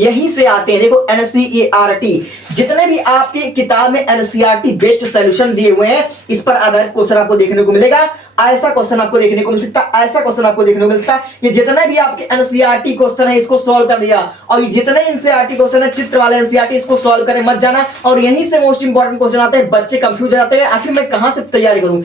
यहीं से आते हैं। देखो एनसीईआरटी, जितने भी आपके किताब में एनसीईआरटी बेस्ड सॉल्यूशन दिए हुए हैं, इस पर आधारित क्वेश्चन आपको देखने को मिलेगा। ऐसा क्वेश्चन आपको देखने को मिल सकता है, ऐसा क्वेश्चन आपको देखने को मिल सकता है। ये जितने भी आपके एनसीईआरटी क्वेश्चन है इसको सॉल्व कर दिया, और ये जितने एनसीईआरटी क्वेश्चन है चित्र वाले एनसीईआरटी, इसको सॉल्व करें मत जाना। और यहीं से मोस्ट इंपॉर्टेंट क्वेश्चन आते हैं, बच्चे कंफ्यूज हो जाते हैं आखिर मैं कहां से तैयारी करूं।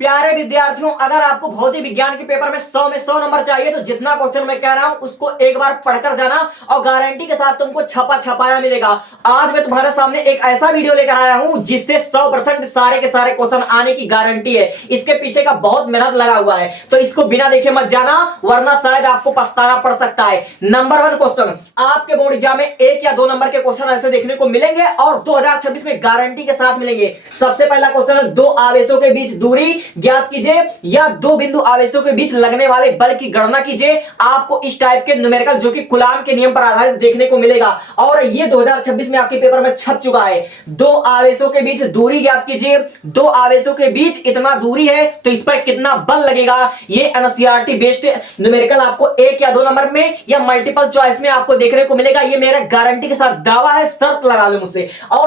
प्यारे विद्यार्थियों, अगर आपको भौतिक विज्ञान के पेपर में 100 में 100 नंबर चाहिए तो जितना क्वेश्चन मैं कह रहा हूं उसको एक बार पढ़कर जाना, और गारंटी के साथ तुमको छपा छपाया मिलेगा। आज मैं तुम्हारे सामने एक ऐसा वीडियो लेकर आया हूं जिससे 100% सारे के सारे क्वेश्चन आने की गारंटी है। इसके पीछे का बहुत मेहनत लगा हुआ है, तो इसको बिना देखे मत जाना, वरना शायद आपको पछताना पड़ सकता है। नंबर 1 क्वेश्चन आपके बोर्ड एग्जाम में 1 या 2 नंबर के क्वेश्चन ऐसे देखने को मिलेंगे और 2026 में गारंटी के साथ मिलेंगे। सबसे पहला क्वेश्चन है, दो आवेशों के बीच दूरी ज्ञात कीजिए, या दो बिंदु आवेशों के बीच लगने वाले बल की गणना कीजिए। आपको इस टाइप के न्यूमेरिकल जो कि कूलाम के नियम पर आधारित देखने को मिलेगा, और ये 2026 में आपके पेपर में छप चुका है। दो आवेशों के बीच दूरी ज्ञात कीजिए, दो आवेशों के बीच इतना दूरी है तो इस पर कितना बल लगेगा। ये एनसीईआरटी बेस्ड न्यूमेरिकल आपको 1 या 2 नंबर में या मल्टीपल चॉइस में आपको देखने को मिलेगा। ये मेरा गारंटी के साथ दावा है, शर्त लगा लो मुझसे। और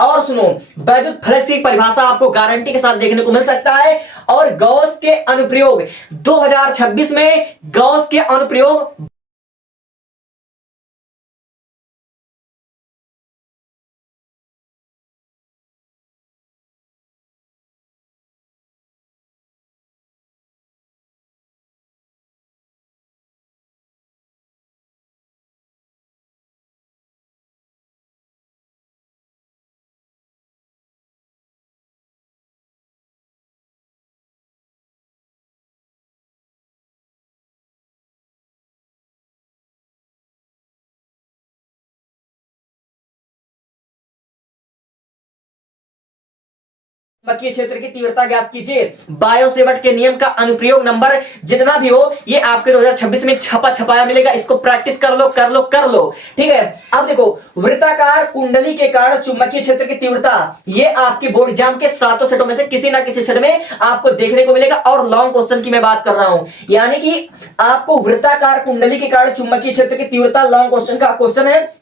और सुनो, वैद्युत फ्लक्स की परिभाषा आपको गारंटी के साथ देखने को मिल सकता है। और गॉस के अनुप्रयोग 2026 में गॉस के अनुप्रयोग चुंबकीय क्षेत्र की तीव्रता ज्ञात कीजिए। बायोसेवर्ट के नियम का अनुप्रयोग नंबर जितना भी हो ये आपके 2026 में छपा छपाया मिलेगा। इसको प्रैक्टिस कर लो कर लो कर लो, ठीक है। अब देखो, वृत्ताकार कुंडली के कारण चुंबकीय क्षेत्र की तीव्रता, ये आपके बोर्ड एग्जाम के 7 सेटों में से किसी ना किसी सेट में आपको देखने को मिलेगा। और लॉन्ग क्वेश्चन की मैं बात कर रहा हूं, यानी कि आपको वृत्ताकार कुंडली के कारण चुंबकीय क्षेत्र की तीव्रता लॉन्ग क्वेश्चन का क्वेश्चन है,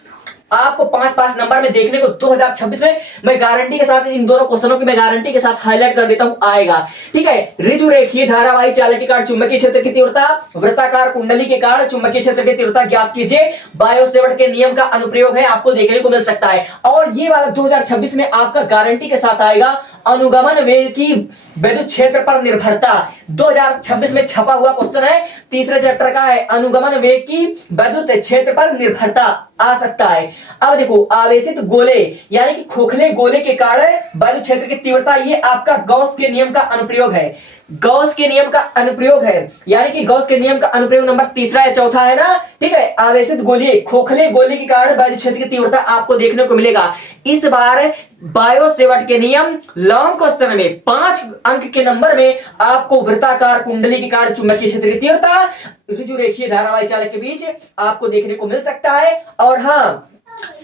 आपको 5-5 नंबर में देखने को 2026 में मैं गारंटी के साथ इन दोनों क्वेश्चनों की मैं गारंटी के साथ हाईलाइट कर देता हूं, आएगा, ठीक है। ऋतु रेखीय धारावाही चालक के कारण चुंबकीय क्षेत्र की तीव्रता, वृत्ताकार कुंडली के कारण चुंबकीय क्षेत्र की तीव्रता ज्ञात कीजिए। बायोसेवर्ट के नियम का अनुप्रयोग है, आपको देखने को मिल सकता है। और ये वाला 2026 में आपका गारंटी के साथ आएगा, अनुगमन वेग की विद्युत क्षेत्र पर निर्भरता। 2026 में छपा हुआ क्वेश्चन है, तीसरे चैप्टर का है, अनुगमन वेग की विद्युत क्षेत्र पर निर्भरता आ सकता है। अब देखो, आवेशित गोले यानी कि खोखले गोले के कारण विद्युत क्षेत्र की तीव्रता, ये आपका गॉस के नियम का अनुप्रयोग है। गॉस के नियम का अनुप्रयोग है, यानी कि गॉस के नियम का अनुप्रयोग नंबर तीसरा या चौथा है ना, ठीक है। आवेशित गोले खोखले गोले के कारण विद्युत क्षेत्र की तीव्रता आपको देखने को मिलेगा। इस बार बायोसेवर्ट के नियम लॉन्ग क्वेश्चन में 5 अंक के नंबर में आपको वृत्ताकार कुंडली के कारण चुंबकीय क्षेत्र की तीव्रता ऋजु रेखीय धारावाही चालक के बीच आपको देखने को मिल सकता है। और हाँ,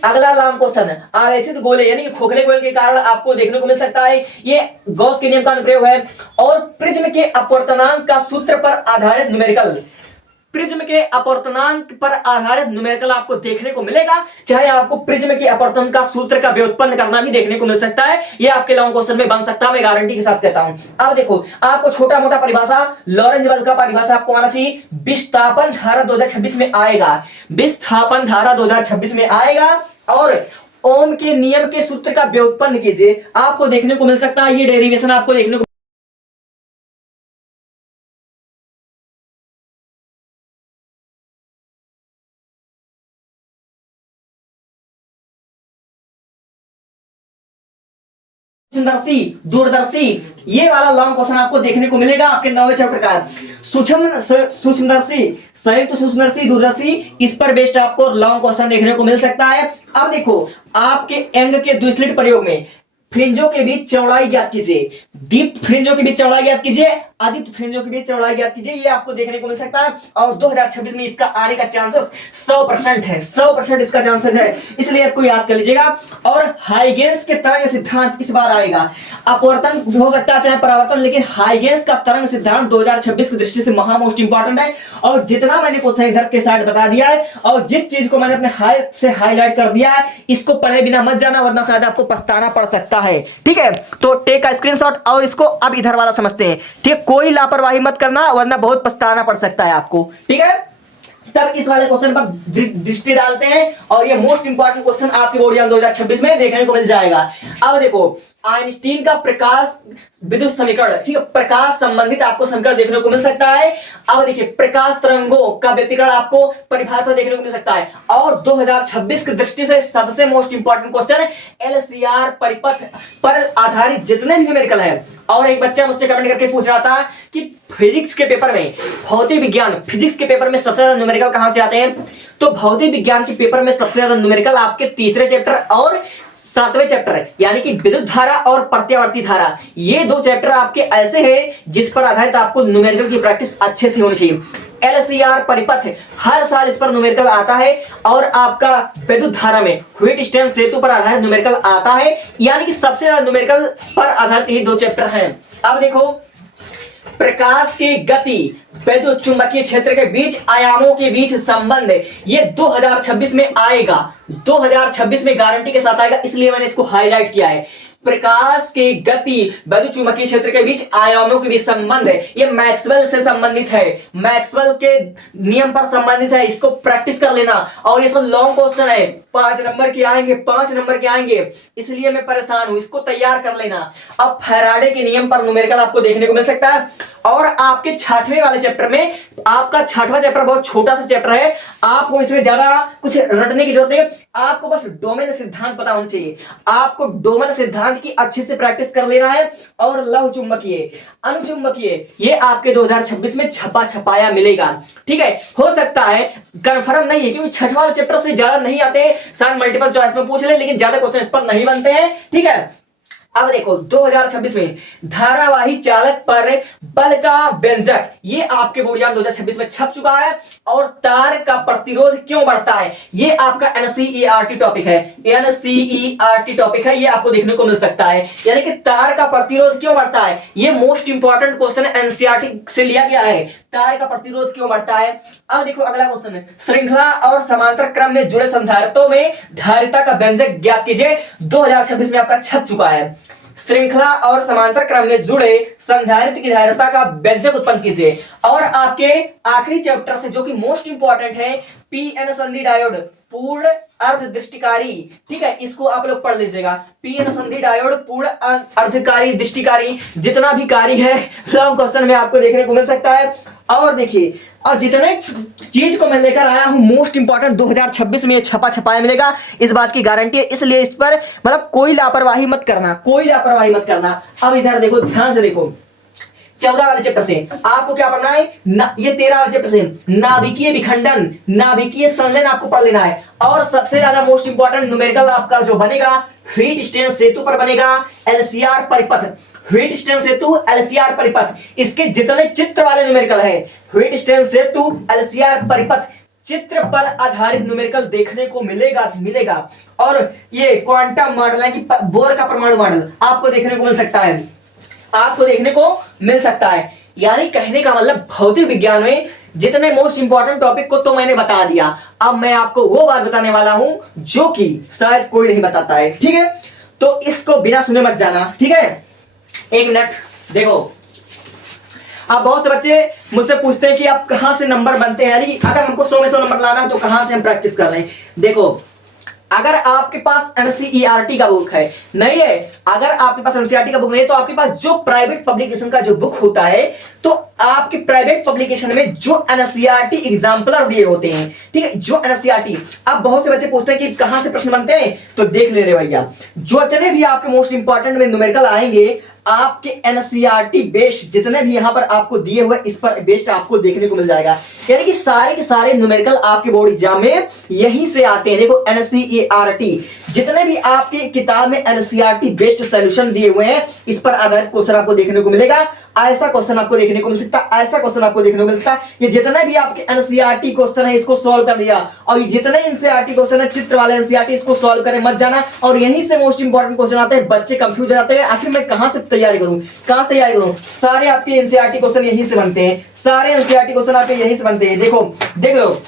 अगला लॉन्ग क्वेश्चन, आवेशित गोले यानी कि खोखले गोले के कारण आपको देखने को मिल सकता है, ये गॉस के नियम का अनुप्रयोग है। और प्रिज्म के अपवर्तनांक का सूत्र पर आधारित न्यूमेरिकल, प्रिज्म के अपवर्तनांक पर आधारित न्यूमेरिकल आपको देखने को मिलेगा, चाहे आपको प्रिज्म के अपवर्तन का सूत्र का व्युत्पन्न करना भी देखने को मिल सकता है। ये आपके लॉन्ग क्वेश्चन में बन सकता है, मैं गारंटी के साथ कहता हूं। अब देखो, आपको छोटा मोटा परिभाषा, लॉरेंज बल का परिभाषा आपको आना चाहिए। विस्थापन धारा 2026 में आएगा, विस्थापन धारा 2026 में आएगा। और ओम के नियम के सूत्र का व्युत्पन्न कीजिए, आपको देखने को मिल सकता है। ये डेरिवेशन आपको देखने को दूरदर्शी दूरदर्शी ये वाला लॉन्ग क्वेश्चन आपको देखने को मिलेगा आपके 9वें चैप्टर का सूक्ष्मदर्शी संयुक्त सूक्ष्मदर्शी दूरदर्शी, इस पर बेस्ड आपको लॉन्ग क्वेश्चन देखने को मिल सकता है। अब देखो आपके अंग के द्विस्लिट प्रयोग में फ्रिंजों के बीच चौड़ाई ज्ञात कीजिए, दीप्त फ्रिंजों के बीच चौड़ाई ज्ञात कीजिए, अदीप्त फ्रिंजों के बीच चौड़ाई ज्ञात कीजिए, ये आपको देखने को मिल सकता है। और 2026 में इसका आने का चांसेस 100% है, 100% इसका चांसेस है, इसलिए आपको याद कर लीजिएगा। और हाइगेंस के तरंग सिद्धांत इस बार आएगा, अपवर्तन हो सकता है चाहे परावर्तन, लेकिन हाइगेंस का तरंग सिद्धांत 2026 की दृष्टि से महा मोस्ट इंपॉर्टेंट है। और जितना मैंने क्वेश्चन इधर के साइड बता दिया है और जिस चीज को मैंने अपने हाथ से हाईलाइट कर दिया है, इसको पढ़े बिना मत जाना, वरना शायद आपको पछताना पड़ सकता है। ठीक है, तो टेक का स्क्रीनशॉट और इसको अब इधर वाला समझते हैं। ठीक, कोई लापरवाही मत करना वरना बहुत पछताना पड़ सकता है आपको। ठीक है, तब इस वाले क्वेश्चन पर दृष्टि डालते हैं और ये मोस्ट इंपॉर्टेंट क्वेश्चन आपके बोर्ड एग्जाम 2026 में देखने को मिल जाएगा। अब देखो आइंस्टीन का प्रकाश विद्युत समीकरण, ठीक है, प्रकाश संबंधित आपको समीकरण देखने को मिल सकता है। अब देखिए प्रकाश तरंगों का व्यतिकरण आपको परिभाषा देखने को मिल सकता है। और 2026 की दृष्टि से सबसे मोस्ट इंपॉर्टेंट क्वेश्चन एलसीआर परिपथ पर आधारित जितने भी न्यूमेरिकल है। और एक बच्चा मुझसे कमेंट करके पूछ रहा था कि फिजिक्स के पेपर में, भौतिक विज्ञान फिजिक्स के पेपर में सबसे ज्यादा न्यूमेरिकल कहां से आते हैं? तो भौतिक विज्ञान के पेपर में सबसे ज्यादा न्यूमेरिकल आपके तीसरे चैप्टर और 7वें चैप्टर यानी कि विद्युत धारा और प्रत्यावर्ती धारा, ये दो चैप्टर आपके ऐसे हैं जिस पर आधारित आपको न्यूमेरिकल की प्रैक्टिस अच्छे से होनी चाहिए। एलसीआर परिपथ हर साल इस पर न्यूमेरिकल आता है और आपका विद्युत धारा में व्हीटस्टोन सेतु पर आधारित न्यूमेरिकल आता है, यानी कि सबसे ज्यादा न्यूमेरिकल पर आधारित ये दो चैप्टर हैं। अब देखो प्रकाश की गति, विद्युत चुंबकीय क्षेत्र के बीच आयामों के बीच संबंध, ये 2026 में आएगा, 2026 में गारंटी के साथ आएगा, इसलिए मैंने इसको हाईलाइट किया है। प्रकाश की गति, विद्युत चुंबकीय क्षेत्र के बीच आयामों के बीच संबंध है, ये मैक्सवेल से संबंधित है, मैक्सवेल के नियम पर संबंधित है, इसको प्रैक्टिस कर लेना। और ये सब लॉन्ग क्वेश्चन है, 5 नंबर के आएंगे, 5 नंबर के आएंगे, इसलिए मैं परेशान हूं, इसको तैयार कर लेना। अब फैराडे के नियम पर न्यूमेरिकल आपको देखने को मिल सकता है। और आपके 6वें वाले चैप्टर में, आपका 6वां चैप्टर बहुत छोटा सा चैप्टर है, आपको इसमें ज्यादा कुछ रटने की जरूरत नहीं, आपको बस डोमेन सिद्धांत पता होना चाहिए, आपको डोमेन सिद्धांत की अच्छे से प्रैक्टिस कर लेना है। और लौह चुंबकीय, अनुचुंबकीय, ये आपके 2026 में छपा छपाया मिलेगा। ठीक है, हो सकता है, कंफर्म नहीं है क्योंकि 6वां चैप्टर से ज्यादा नहीं आते, शायद मल्टीपल चॉइस में पूछ ले, लेकिन ज्यादा क्वेश्चन इस पर नहीं बनते हैं। ठीक है, अब देखो 2026 में धारावाही चालक पर बल का व्यंजक, ये आपके बोर्ड एग्जाम 2026 में छप चुका है। और तार का प्रतिरोध क्यों बढ़ता है, ये आपका एनसीईआरटी टॉपिक है, एनसीईआरटी टॉपिक है, ये आपको देखने को मिल सकता है। यानी कि तार का प्रतिरोध क्यों बढ़ता है, ये मोस्ट इंपॉर्टेंट क्वेश्चन एनसीईआरटी से लिया गया है, तार का प्रतिरोध क्यों बढ़ता है। अब देखो अगला क्वेश्चन है, श्रृंखला और समांतर क्रम में जुड़े संधारित्रों में धारिता का व्यंजक ज्ञात कीजिए, 2026 में आपका छप चुका है। श्रृंखला और समांतर क्रम में जुड़े संधारित्र की धारिता का व्यंजक उत्पन्न कीजिए। और आपके आखिरी चैप्टर से जो कि मोस्ट इंपॉर्टेंट है, पीएन संधि डायोड पूर्ण अर्धदृष्टिकारी, ठीक है, इसको आप लोग पढ़ लीजिएगा। पीएन संधि डायोड पूर्ण अर्धकारी दृष्टिकारी, जितना भी कार्य है लॉन्ग क्वेश्चन में आपको देखने को मिल सकता है। और देखिए, और जितने चीज को मैं लेकर आया हूं मोस्ट इंपॉर्टेंट 2026 में छपा छपाया मिलेगा, इस बात की गारंटी है, इसलिए इस पर मतलब कोई लापरवाही मत करना, कोई लापरवाही मत करना। अब इधर देखो, ध्यान से देखो, 14 वाले चैप्टर से आपको क्या पढ़ना है ये 13 वाले चैप्टर से नाभिकीय विखंडन, नाभिकीय संलयन आपको पढ़ लेना है। और सबसे ज्यादा मोस्ट इंपॉर्टेंट न्यूमेरिकल आपका जो बनेगा व्हीटस्टोन सेतु पर बनेगा, एलसीआर परिपथ, व्हीटस्टोन सेतु एलसीआर परिपथ, इसके जितने चित्र वाले न्यूमेरिकल है, व्हीटस्टोन सेतु एलसीआर परिपथ, चित्र पर आधारित न्यूमेरिकल देखने को मिलेगा। और ये क्वांटम मॉडल है कि बोर का परमाणु मॉडल आपको देखने को मिल सकता है, आपको देखने को मिल सकता है। यानी कहने का मतलब भौतिक विज्ञान में जितने मोस्ट इंपॉर्टेंट टॉपिक को तो मैंने बता दिया, अब मैं आपको वो बात बताने वाला हूं जो कि शायद कोई नहीं बताता है। ठीक है, तो इसको बिना सुने मत जाना। ठीक है, एक मिनट देखो, अब बहुत से बच्चे मुझसे पूछते हैं कि आप कहां से नंबर बनते हैं, यानी अगर हमको 100 में 100 नंबर लाना है तो कहां से हम प्रैक्टिस कर रहे हैं। देखो, अगर आपके पास एनसीईआरटी का बुक है, नहीं है, अगर आपके पास एनसीईआरटी का बुक नहीं है तो आपके पास जो प्राइवेट पब्लिकेशन का जो बुक होता है, तो आपके प्राइवेट पब्लिकेशन में जो एनसीईआरटी एग्जाम्पलर दिए होते हैं, ठीक है, जो एनसीईआरटी। अब बहुत से बच्चे पूछते हैं कि कहां से प्रश्न बनते हैं, तो देख ले रहे भैया, जो जितने भी आपके मोस्ट इंपॉर्टेंट में न्यूमेरिकल आएंगे आपके एनसीईआरटी बेस्ड जितने भी यहां पर आपको दिए हुए इस पर बेस्ड आपको देखने को मिल जाएगा। यानी कि सारे के सारे न्यूमेरिकल आपके बोर्ड एग्जाम में यहीं से आते हैं। देखो एनसीईआरटी जितने भी आपकी किताब में एनसीईआरटी बेस्ड सॉल्यूशन दिए हुए हैं इस पर आधारित क्वेश्चन आपको देखने को मिलेगा। ऐसा क्वेश्चन आपको देखने को मिल सकता है, ऐसा क्वेश्चन आपको देखने को मिल सकता है। ये जितने भी आपके एनसीईआरटी क्वेश्चन है इसको सॉल्व कर दिया, और ये जितने एनसीईआरटी क्वेश्चन है चित्र वाले एनसीईआरटी इसको सॉल्व करें मत जाना। और यहीं से मोस्ट इंपॉर्टेंट क्वेश्चन आते हैं, बच्चे कंफ्यूज हो जाते हैं आखिर मैं कहां से तैयारी करूं, कहां से तैयारी करूं। सारे आपके एनसीईआरटी क्वेश्चन यहीं से बनते हैं, सारे एनसीईआरटी क्वेश्चन आपके यहीं से बनते हैं। देखो देख लो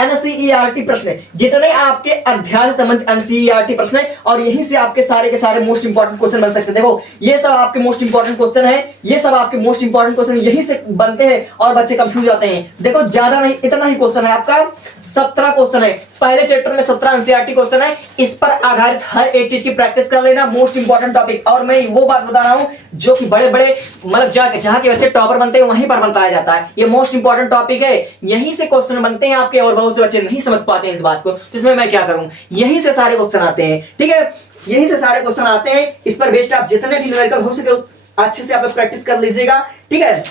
एनसीईआरटी प्रश्न जितने आपके अध्याय से संबंधित एनसीईआरटी प्रश्न है, और यहीं से आपके सारे के सारे मोस्ट इंपॉर्टेंट क्वेश्चन बन सकते हैं। देखो ये सब आपके मोस्ट इंपॉर्टेंट क्वेश्चन है, ये सब आपके मोस्ट इंपॉर्टेंट क्वेश्चन यहीं से बनते हैं और बच्चे कंफ्यूज होते हैं। देखो ज्यादा नहीं, इतना ही क्वेश्चन है आपका, 17 क्वेश्चन है। पहले चैप्टर में 17 एनसीईआरटी क्वेश्चन है, इस पर आधारित हर एक चीज की प्रैक्टिस कर लेना, मोस्ट इंपॉर्टेंट टॉपिक। और मैं वो बात बता रहा हूं जो कि बड़े बड़े मतलब जहां के बच्चे टॉपर बनते हैं वहीं पर बताया जाता है। ये मोस्ट इंपॉर्टेंट टॉपिक है, यहीं से क्वेश्चन बनते हैं आपके, और बहुत से बच्चे नहीं समझ पाते हैं इस बात को, तो इसमें मैं क्या करूं, यहीं से सारे क्वेश्चन आते हैं। ठीक है, यहीं से सारे क्वेश्चन आते हैं, इस पर बेस्ड आप जितने भी न्यूमेरिकल हो सके अच्छे से आप प्रैक्टिस कर लीजिएगा। ठीक है,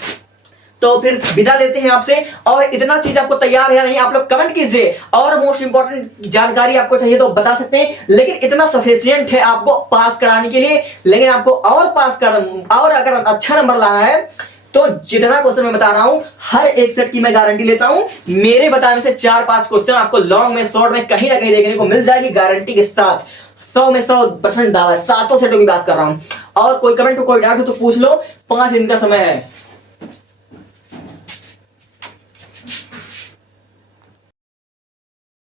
तो फिर विदा लेते हैं आपसे। और इतना चीज आपको तैयार है नहीं आप लोग कमेंट कीजिए, और मोस्ट इंपॉर्टेंट जानकारी आपको चाहिए तो बता सकते हैं, लेकिन इतना सफिशिएंट है आपको पास कराने के लिए। लेकिन आपको और पास कर और अगर अच्छा नंबर लाना है तो जितना क्वेश्चन मैं बता रहा हूं हर एक सेट की मैं गारंटी लेता हूं, मेरे बताने में से 4-5 क्वेश्चन आपको लॉन्ग में शॉर्ट में कहीं ना कहीं देखने को मिल जाएगी गारंटी के साथ। 100 में 100% डाला, 7 सेटों की बात कर रहा हूं। और कोई कमेंट कोई डाउट हो तो पूछ लो, 5 दिन का समय है।